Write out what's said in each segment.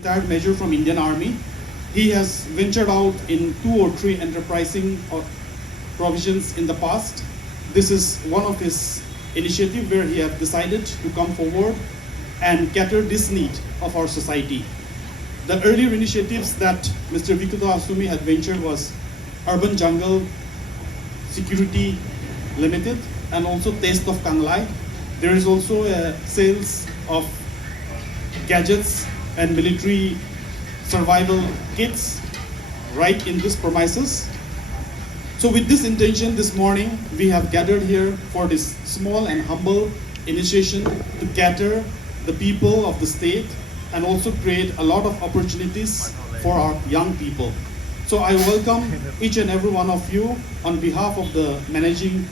Retired major from Indian Army. He has ventured out in 2 or 3 enterprising provisions in the past. This is one of his initiatives where he has decided to come forward and cater this need of our society. The earlier initiatives that Mr. Vikuto Asumi had ventured was Urban Jungle Security Limited and also Taste of Kanglai. There is also a sales of gadgets and military survival kits right in this premises. So with this intention this morning, we have gathered here for this small and humble initiation to cater the people of the state and also create a lot of opportunities for our young people. So I welcome each and every one of you on behalf of the Managing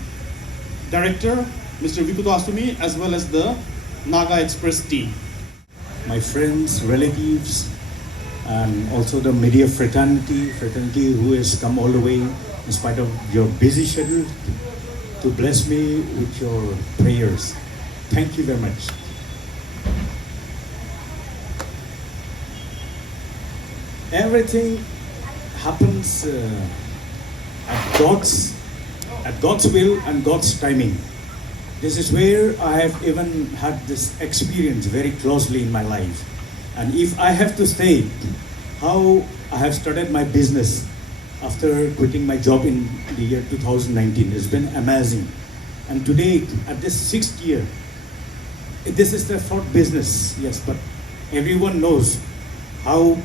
Director, Mr. Vikuto Asumi, as well as the Naga Express team. My friends, relatives, and also the media fraternity who has come all the way in spite of your busy schedule to bless me with your prayers. Thank you very much. Everything happens at God's will and God's timing. This is where I have even had this experience very closely in my life. And if I have to state how I have started my business after quitting my job in the year 2019, it's been amazing. And today, at this 6th year, this is the 4th business, yes, but everyone knows how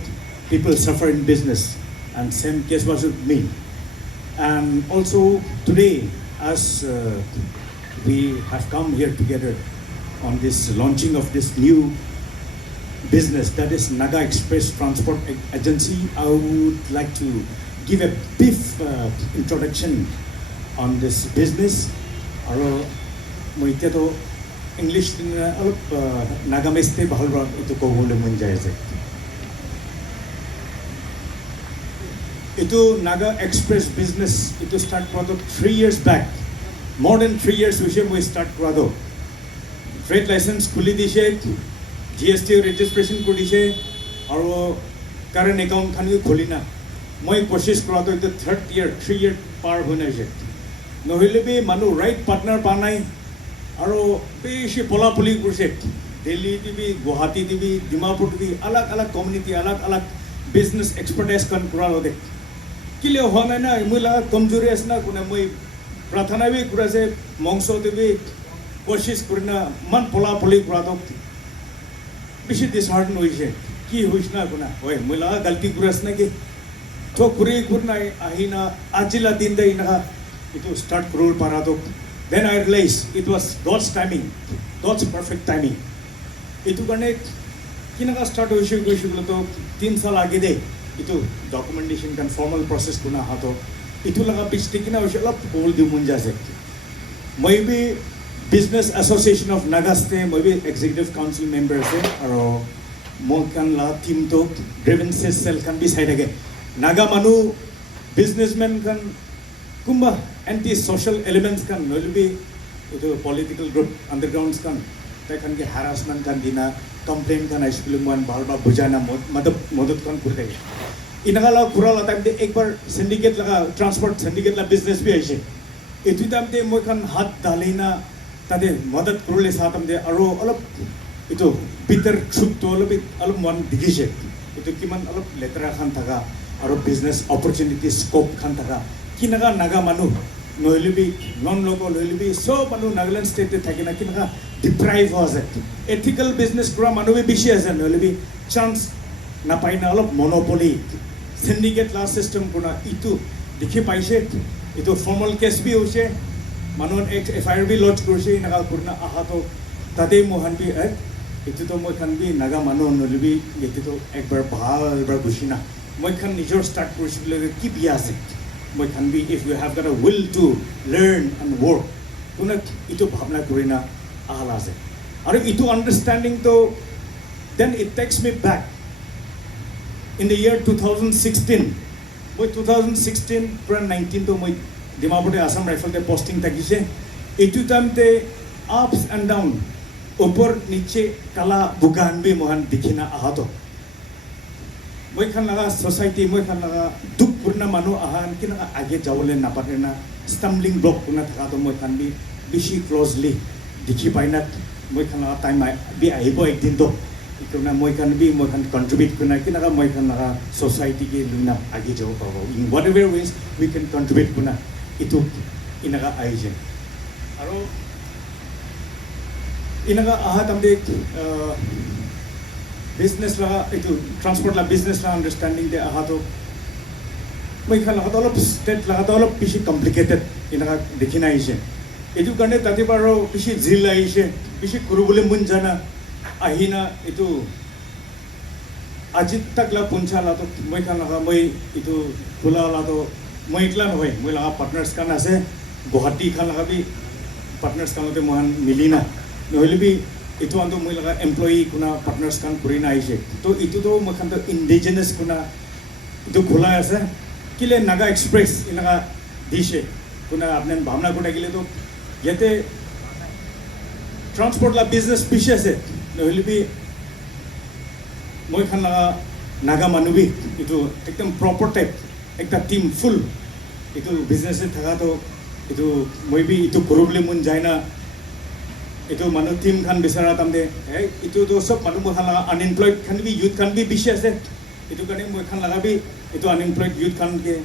people suffer in business, and same case was with me. And also today, as we have come here together on this launching of this new business, that is Naga Express Transport Agency, I would like to give a brief introduction on this business. Aro moi to English Nagameste bahalra ito ko hole mun jai je. Ito Naga Express business ito start kora 3 years back. More than 3 years we start kora. Trade license khuli dishe, GST registration kudishe, aro current account khan kholi na. Moi koshish kora ito 3rd year, 3 year par hona je. Nohile be manu right partner panai, aro beshi pola poli kurse. Delhi tibi, Guwahati tibi, Dimapur tibi, alag community, alag business expertise kan kura lode. Kile hona na mula kamjori asna kuna moi प्रार्थना भी कुरा से मंगसो ते भी कोशिश करना मन पोला पोली कुरा तो बिशी डिसहार्टन हुई है कि हुई ना कुना ओए मुला गलती कुरस ना कि तो कुरी कुरना आही ना आजिला दिन दे ना इतो स्टार्ट करोल पारा तो then I realized it was God's timing, God's perfect timing. इतो करने किना का स्टार्ट हुई है तो 3 साल आगे दे इतो डॉक्यूमेंटेशन का फॉर्मल प्रोसेस कुना हाथो itu laga pistik na ushala pol di munja se moi bi business association of Nagaste moi bi executive council member se aro mo kan la team to grievances cell kan bi side age naga manu businessmen kan kumba anti social elements kan noi bi itu political group undergrounds kan ta kan ke harassment kan dina complaint kan ice man balba bujana madad kan kurte इनका कुराला time दे एक बार syndicate लगा transport syndicate ला business भी ऐसे इतु time दे मोय खान हाथ डालेना तादे मदद करोले साथम दे अरो अलग इतु भीतर छुप तो अलग मन दिगिसे इतु किमान अलग लेतरा खान थाका अरो बिजनेस अपॉर्चुनिटी स्कोप खान थाका किनगा नागा मानु नोइलिबी नॉन लोकल नोइलिबी सो मानु नागालैंड स्टेट ते थाकिना किनगा डिप्राइव वाज एथिकल बिजनेस कुरा मानु बे बिशी आसे नोइलिबी चांस ना पाइना अलग monopoly syndicate law system kuna itu dikhi paise itu formal case bi hoise manon FIR bi lodge kurse naga kurna aha to tade mohan bi itu to moi khan bi naga manon nolibi yeti to ekbar bhal bar gushina moi khan nijor start kurse lege ki biya ase moi khan bi if you have got a will to learn and work kuna itu bhavna kurina ahala ase aru itu understanding to then it takes me back in the year 2016, by 2016 to 19 to my Dimapur Assam Rifle the posting tagise. Itu time te ups and down, upor niche kala bugan bi mohan dikhina ahato. মই খান লগা society মই খান লগা দুখপূর্ণ মানুষ আহান কি না আগে যাবলে নাপারে না স্টাম্বলিং ব্লক কোনা থাকা তো মই খান বি বেশি ক্লোজলি দেখি পাই না মই খান লগা টাইম বি আহিব একদিন তো ইকনা মই খান বি মই খান কন্ট্রিবিউট কোনা কি না মই খান লগা সোসাইটি কে লুনা আগে যাব পাবো in what ever wage we can contribute কোনা ইটো ইনাগা আইজে আৰু ইনাগা আহা তামদে business la itu transport la business la understanding de aha to moi khan la dolop state la dolop bishi complicated ina dekhina aise edu karne tati baro bishi zil aise bishi kurubule mun jana ahina itu ajit tak la puncha la to moi khan la moi itu khula la to moi ikla nohoi moi la partners kan ase Guwahati khan la bi partners kan te mohan milina nohile bi itu ando moi laga employee kuna partners kan kurina aise to itu to moi khan to indigenous kuna itu khula ase kile naga express inaga dishe kuna apne bhamna kota gile to yate transport la business piche ase nohile bi moi khan laga naga manubi itu ekdam proper type ekta team full itu business e thaka to itu moi bi itu kurubli mun jaina itu manu team khan bisara tamde itu to sob manu mo khan unemployed khan bi youth khan bi bishi ase itu kane moi khan laga bi itu unemployed youth khan ke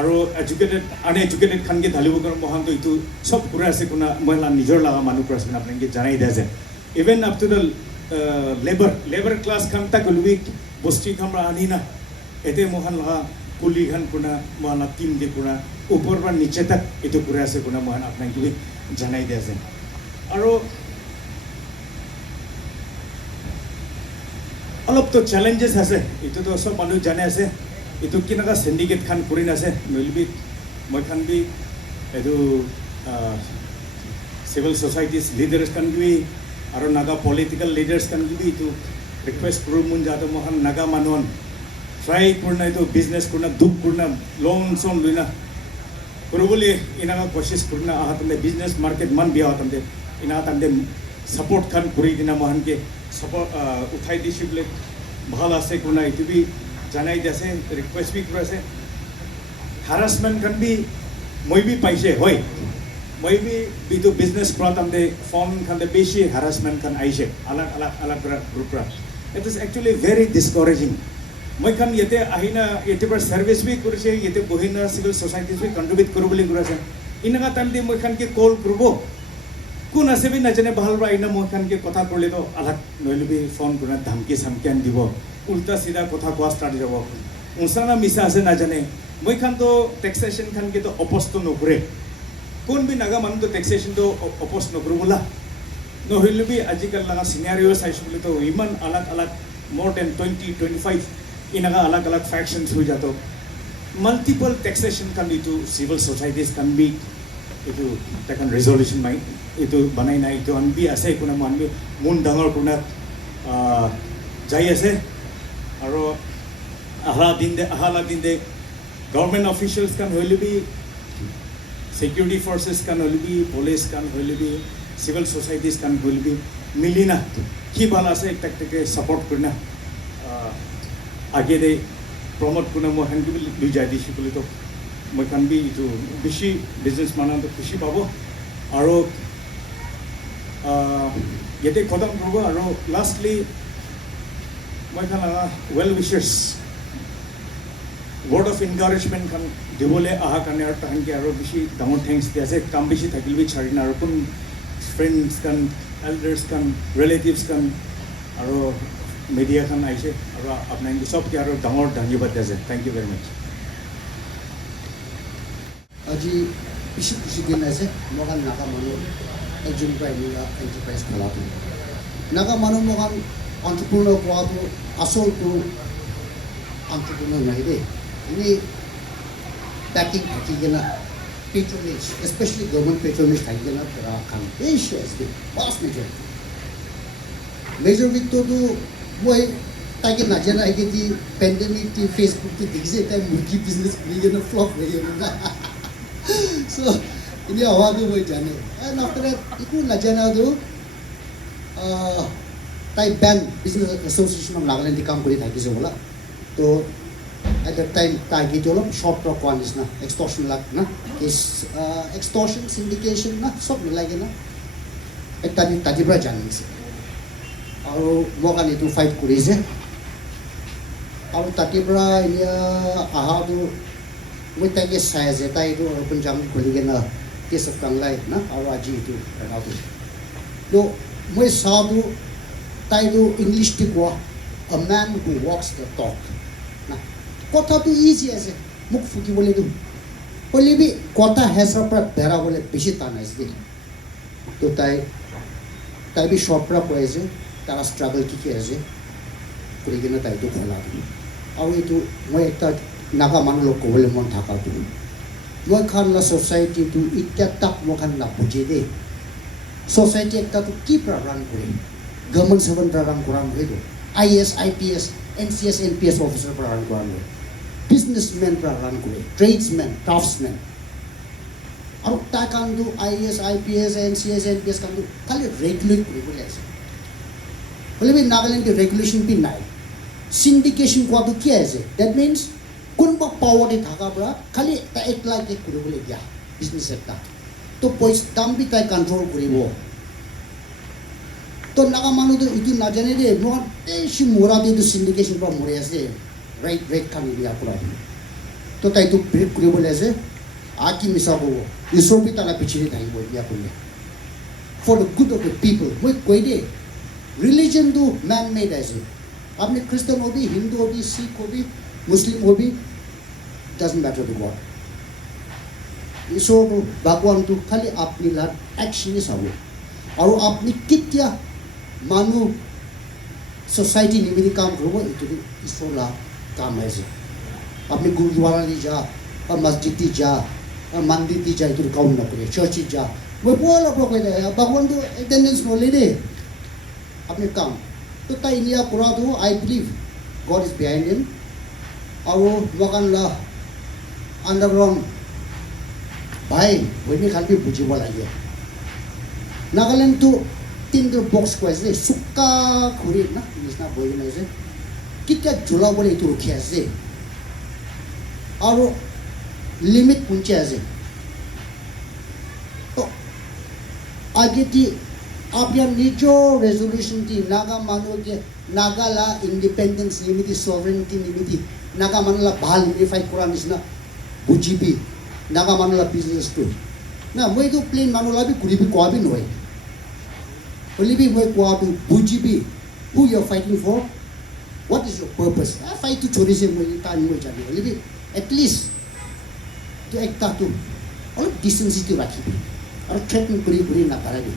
aro educated uneducated khan ke dhalibo kar mohan to itu sob pura ase kuna moi la nijor laga manu pura ase apne ke janai dia je even up to the labor class khan ta kulwi bosti khan ra anina ete mohan laga kuli khan kuna mohan team de kuna upor ba niche tak itu pura ase kuna mohan apne ke janai dia je আৰু অলপ তো challenges আছে এটো তো সব মানুহ জানে আছে এটো কিনাকা সিন্ডিকেট খান কৰি আছে নলবি মই খান বি এটো সিভিল সোসাইটিস লিডাৰ্স খান বি আৰু নাগা পলিটিক্যাল লিডাৰ্স খান বি এটো ৰিকোয়েস্ট কৰো মুন যাতে মহান নাগা মানুহন ট্ৰাই কৰনা এটো বিজনেস কৰনা দুখ কৰনা লোন সোন লইনা কৰবলি ইনাকা কোশিশ কৰনা আহা তমে বিজনেস মার্কেট মান বিয়া তমে ina tamde support khan kuri dina mohan ke support uthai dishi bole bhal ase kuna itu bi janai jase request bi kura ase harassment khan bi moi bi paise hoi moi bi bitu business pra tamde phone khan de beshi harassment khan aise alag group ra it is actually very discouraging moi khan yete ahina yete par service bi kurise yete bohina civil societies bi contribute kuru boli kurase inaga tamde moi khan ke call kurbo কোন আছে B নাজানে ভাল বা ইনা মই খান কে কথা করলে তো আলাক নইলবি phone করে ধমকি সামকিয়ান দিব উল্টা সিধা কথা কোয়া স্টার্ট যাব উনসানা মিসা আছে না জানে মই খান তো ট্যাক্সেশন খান কে তো অপস্ত নকরে কোন বি নাগা মান তো ট্যাক্সেশন তো অপস্ত নকরে বলা নহিলবি আজিকাল লাগা সিনারিও সাইজ বলে তো ইমান আলাক মোর দেন 20-25 ইনাগা আলাক ফ্যাকশনস হই যাতো মাল্টিপল ট্যাক্সেশন কান ইটু সিভিল সোসাইটিস কান বি itu takan resolution mai itu banai na itu anbi ase kuna manbi mun dangor kuna jai ase aro ahala din de government officials kan hoilibi security forces kan hoilibi police kan hoilibi civil societies kan hoilibi milina ki bala ase tak tak support kurna age de promote kuna mo hangi lu jai di shikuli to মই খান B ইটো বেশি business মানান তো খুশি পাবো আৰু ইয়াতে খতম কৰব আৰু লাস্টলি মই খান ওয়েল উইশাৰ্স ওয়াৰ্ড অফ এনকাৰেজমেন্ট খান দিবলে আহা কাৰণে আৰু তাহানকে আৰু বেশি ডাঙৰ থ্যাঙ্কস দি আছে কাম বেশি থাকিল বি ছাড়ি না আৰু কোন ফ্ৰেন্ডস খান এল্ডাৰ্স খান ৰিলেটিভস খান আৰু মিডিয়া খান আইছে আৰু আপোনালোক সবকে আৰু ডাঙৰ ধন্যবাদ দি আছে থ্যাংক ইউ ভেৰি মাচ আজি পিছি দিন আছে মগান নাগা মানুহ একজন প্ৰাইভেট এণ্টাৰপ্ৰাইজ খোলাটো নাগা মানুহ মগান অন্টাৰপ্ৰেনাৰ কৰাটো আচলটো অন্টাৰপ্ৰেনাৰ নাই দেই এনেই বেকিং থাকি কিনে পেট্ৰনেজ স্পেচিয়েলি গভৰ্ণমেণ্ট পেট্ৰনেজ থাকি কিনে পৰা কাম এই শ্বেয়াৰ্ছ দেই বাছ মেজৰিটিটো মই তাকে নাজানা কি পেণ্ডেমিক ফেচবুকটো দেখিছে তাই মুৰ্গী বিজনেছ কৰি কিনে ফ্লপ হৈ গ'ল না So, ini awal tu boleh jane. And after that, itu najana tu, Thai Bank Business Association of Nagaland di kam kuri thaki sekolah. तो at that time tagi jolo short talk one is na extortion lag na is extortion syndication na sob milage na ekta ni tajibra janise aru moga ni to fight kurise aru tajibra ya aha du muita ke size tai do open jam kulige na case of kanglai na aru aji tu na tu do moi sabu tai do english ti kwa a man who walks the talk na kotha tu easy ase muk fuki bole du bole bi kotha hesa pra bera bole beshi tan ase to tai bi short pra ko ase tara struggle ki ase kulige na tai to khola du aru itu moi ekta naga man lo ko bole mon thaka tu moi khan la society tu ikya tak mo khan na buje de society ekta tu ki pra run kore government servant pra run kuran hoido IAS IPS NCS NPS officer pra run kuran businessmen pra run kore tradesmen craftsmen aru ta kan du IAS IPS NCS NPS kan du khali regulate kore bole ase bole bi Nagaland ki regulation pi nai syndication ko tu ki ase that means kunba power de thaka pra khali ta ekla ke kore bole dia business ekta to pois dam bi tai control koribo to naga manu to itu na jane de no shi mora de to syndication pa more ase right kan dia pura to tai to break koribo ase aki misabo isor bi ta na pichiri dai bo dia punya for the good of the people moi koi de religion do man made ase apne christian ho bhi hindu ho bhi sikh ho bhi muslim ho bhi doesn't matter to god इसो भगवान तो खाली अपनी लाट action इस आवो और अपनी कित्या मानो सोसाइटी निमित्त काम करो इतो इसो ला काम है जे अपने गुरुद्वारा ली जा और मस्जिद दी जा और मंदिर दी जा इतो काम ना करे चर्च जा वो बोला कोई दे भगवान तो अटेंडेंस नो ले दे अपने काम तो ताई निया कुरा तो I believe God is behind him और वो मकान ला अंडरग्राउंड भाई वही खाल भी बुझी बोला ये नागालैंड तो तीन दो बॉक्स को ऐसे सुक्का खुरी ना इसना बोली ना ऐसे कितना झूला बोले तो रुकिया ऐसे और लिमिट पूछे ऐसे तो आगे थी आप यार नीचो रेजोल्यूशन थी नागा मानो के नागाला इंडिपेंडेंस निमित्त सॉवरेनिटी निमित्त नागा मानो ला बाल निफाई कुरान इसना बुझी भी naga manula business too na moi to plain manula bi kuri bi kwa bi noi only bi moi kwa bi buji bi who you are fighting for what is your purpose I fight to chori se moi tan moi jani only bi at least to ekta tu all decency to rakhi bi aru threaten kuri na kara bi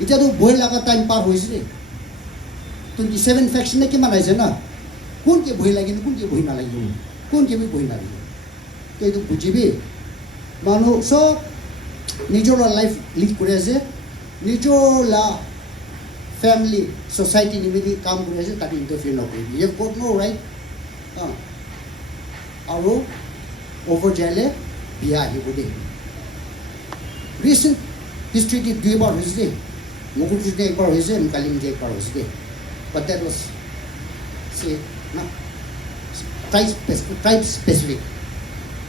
ita to boy laga time par hoise re 27 faction ne ke manai je na kon ke boy lagi kon ke boy na lagi kon ke bi boy na lagi तो ये तो बुझी मानो सो निजो ला life lead करे जे निजो ला family society निमित्त काम करे जे ताकि इंटरफेयर न करे ये गॉट नो राइट आरो ओवर जाले बिया ही बोले रिसेंट हिस्ट्री की दुई बार हुई थी मुकुट जी ने एक बार हुई थी कालिम जी एक बार हुई थी बट दैट वाज से ना ट्राइब स्पेसिफिक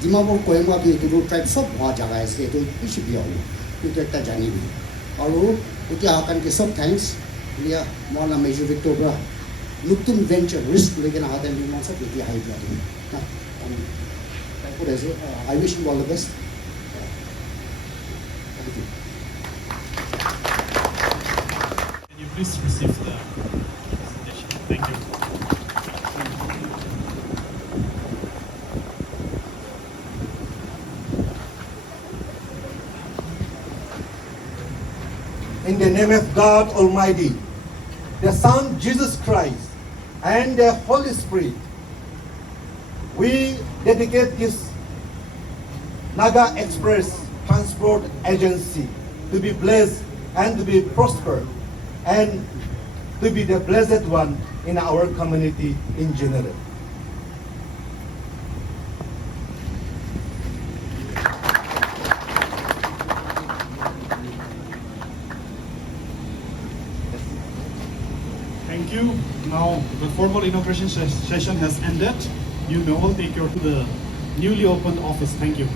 दिमापुर कोयमा भी तो ट्राइब सब बहुत जगह है इसलिए तो कुछ भी हो तो एक जानी भी और वो उतना आकर के सब थैंक्स लिया मौला मेजर विक्टोरिया लुक्तुम वेंचर रिस्क लेकिन आते हैं भी सब इतना हाई जाते हैं ना पूरे से I wish you all the best Can you please receive the presentation? Thank you. In the name of God Almighty, the Son Jesus Christ, and the Holy Spirit, we dedicate this Naga Express Transport Agency to be blessed and to be prospered and to be the blessed one in our community in general. Thank Thank you. Now the formal inauguration session has ended. You may all take your to the newly opened office. Thank you.